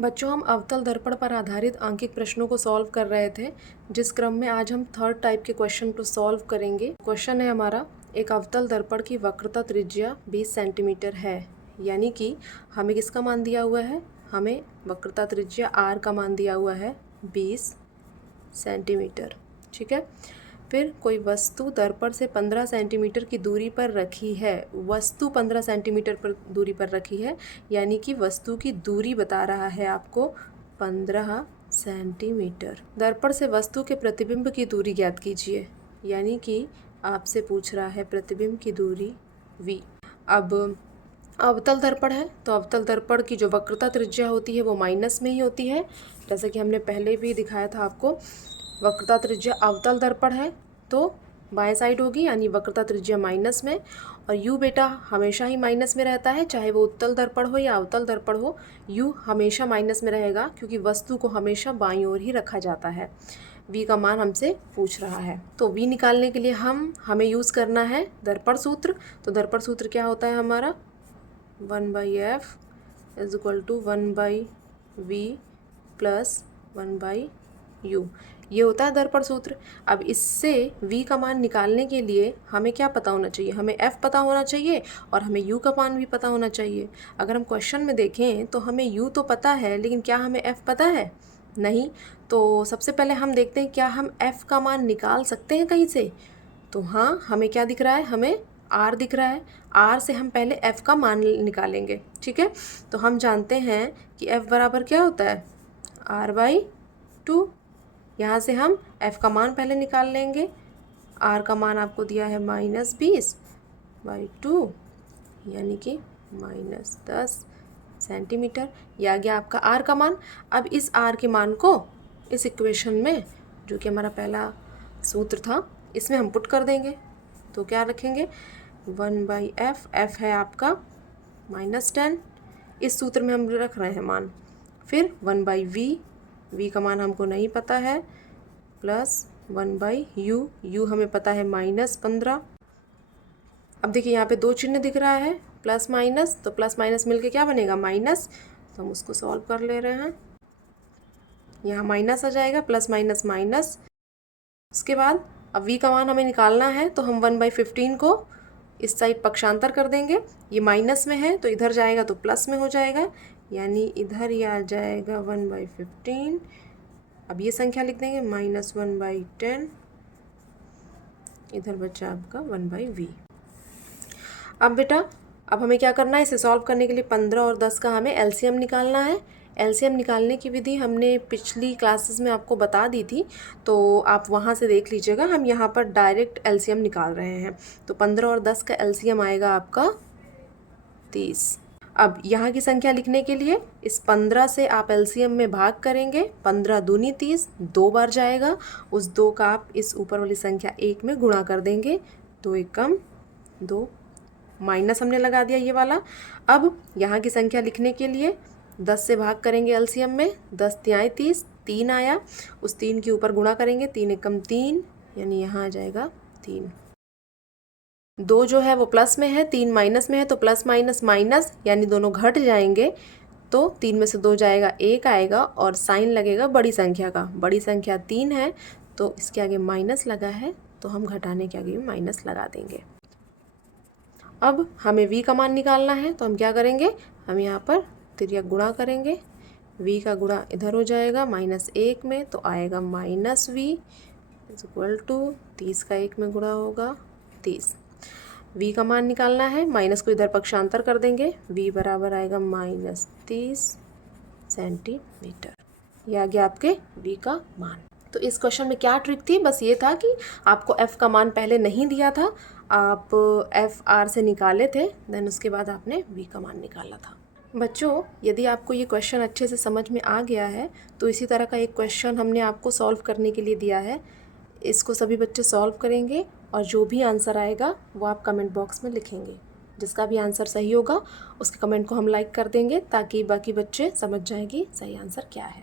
बच्चों, हम अवतल दर्पण पर आधारित आंकिक प्रश्नों को सॉल्व कर रहे थे, जिस क्रम में आज हम थर्ड टाइप के क्वेश्चन को सॉल्व करेंगे। क्वेश्चन है हमारा, एक अवतल दर्पण की वक्रता त्रिज्या 20 सेंटीमीटर है, यानी कि हमें किसका मान दिया हुआ है, हमें वक्रता त्रिज्या आर का मान दिया हुआ है 20 सेंटीमीटर। ठीक है। फिर कोई वस्तु दर्पण से 15 सेंटीमीटर की दूरी पर रखी है। वस्तु 15 सेंटीमीटर पर दूरी पर रखी है, यानी कि वस्तु की दूरी बता रहा है आपको 15 सेंटीमीटर। दर्पण से वस्तु के प्रतिबिंब की दूरी ज्ञात कीजिए, यानी कि आपसे पूछ रहा है प्रतिबिंब की दूरी v। अब अवतल दर्पण है तो अवतल दर्पण की जो वक्रता त्रिज्या होती है वो माइनस में ही होती है, जैसा कि हमने पहले भी दिखाया था आपको। वक्रता त्रिज्या अवतल दर्पण है तो बाएं साइड होगी, यानी वक्रता त्रिज्या माइनस में। और u बेटा हमेशा ही माइनस में रहता है, चाहे वो उत्तल दर्पण हो या अवतल दर्पण हो, u हमेशा माइनस में रहेगा, क्योंकि वस्तु को हमेशा बाईं ओर ही रखा जाता है। v का मान हमसे पूछ रहा है, तो v निकालने के लिए हमें यूज़ करना है दर्पण सूत्र। तो दर्पण सूत्र क्या होता है हमारा, 1/f is equal to 1/v plus 1/u, ये होता है दर्पण सूत्र। अब इससे v का मान निकालने के लिए हमें क्या पता होना चाहिए, हमें f पता होना चाहिए और हमें u का मान भी पता होना चाहिए। अगर हम क्वेश्चन में देखें तो हमें u तो पता है, लेकिन क्या हमें f पता है, नहीं। तो सबसे पहले हम देखते हैं क्या हम f का मान निकाल सकते हैं कहीं से। तो हाँ, हमें क्या दिख रहा है, हमें r दिख रहा है। r से हम पहले f का मान निकालेंगे। ठीक है। तो हम जानते हैं कि f बराबर क्या होता है, r/2। यहाँ से हम f का मान पहले निकाल लेंगे। r का मान आपको दिया है -20/2, यानी कि -10 सेंटीमीटर। यह आ गया आपका r का मान। अब इस r के मान को इस इक्वेशन में, जो कि हमारा पहला सूत्र था, इसमें हम पुट कर देंगे। तो क्या रखेंगे, 1/f, f है आपका -10, इस सूत्र में हम रख रहे हैं मान। फिर 1/v, v का मान हमको नहीं पता है, प्लस 1/u, u हमें पता है -15। अब देखिए यहाँ पे दो चिन्ह दिख रहा है, प्लस माइनस, तो प्लस माइनस मिलके क्या बनेगा, माइनस। तो हम उसको सॉल्व कर ले रहे हैं, यहाँ माइनस आ जाएगा, प्लस माइनस माइनस। उसके बाद अब v का मान हमें निकालना है, तो हम 1/15 को इस साइड पक्षांतर कर देंगे। ये माइनस में है तो इधर जाएगा तो प्लस में हो जाएगा, यानी इधर ही आ जाएगा 1/15। अब ये संख्या लिख देंगे -1/10, इधर बचा आपका 1/v। अब बेटा अब हमें क्या करना है, इसे सॉल्व करने के लिए 15 और 10 का हमें एलसीएम निकालना है। एलसीएम निकालने की विधि हमने पिछली क्लासेस में आपको बता दी थी, तो आप वहाँ से देख लीजिएगा। हम यहाँ पर डायरेक्ट एलसीएम निकाल रहे हैं। तो 15 और 10 का एलसीएम आएगा आपका 30। अब यहाँ की संख्या लिखने के लिए इस 15 से आप एलसीएम में भाग करेंगे, 15 दूनी 30, 2 बार जाएगा। उस 2 का आप इस ऊपर वाली संख्या 1 में गुणा कर देंगे, 2 एकम 2, माइनस हमने लगा दिया ये वाला। अब यहाँ की संख्या लिखने के लिए 10 से भाग करेंगे एलसीएम में, 10 तिहाई 30, 3 आया, उस 3 के ऊपर गुणा करेंगे, 3 एकम 3, यानी यहाँ आ जाएगा 3। 2 जो है वो प्लस में है, 3 माइनस में है, तो प्लस माइनस माइनस, यानी दोनों घट जाएंगे। तो 3 में से 2 जाएगा, 1 आएगा और साइन लगेगा बड़ी संख्या का। बड़ी संख्या 3 है तो इसके आगे माइनस लगा है, तो हम घटाने के आगे भी माइनस लगा देंगे। अब हमें v का मान निकालना है, तो हम क्या करेंगे, हम यहाँ पर तिर्यक गुणा करेंगे। v का गुणा इधर हो जाएगा -1 में, तो आएगा -v इज इक्वल टू 30 का 1 में गुणा होगा 30। v का मान निकालना है, माइनस को इधर पक्षांतर कर देंगे, v बराबर आएगा -30 सेंटीमीटर। यह आ गया आपके v का मान। तो इस क्वेश्चन में क्या ट्रिक थी, बस ये था कि आपको f का मान पहले नहीं दिया था, आप f r से निकाले थे, देन उसके बाद आपने v का मान निकाला था। बच्चों, यदि आपको ये क्वेश्चन अच्छे से समझ में आ गया है तो इसी तरह का एक क्वेश्चन हमने आपको सॉल्व करने के लिए दिया है। इसको सभी बच्चे सॉल्व करेंगे और जो भी आंसर आएगा वो आप कमेंट बॉक्स में लिखेंगे। जिसका भी आंसर सही होगा उसके कमेंट को हम लाइक कर देंगे, ताकि बाकी बच्चे समझ जाएं कि सही आंसर क्या है।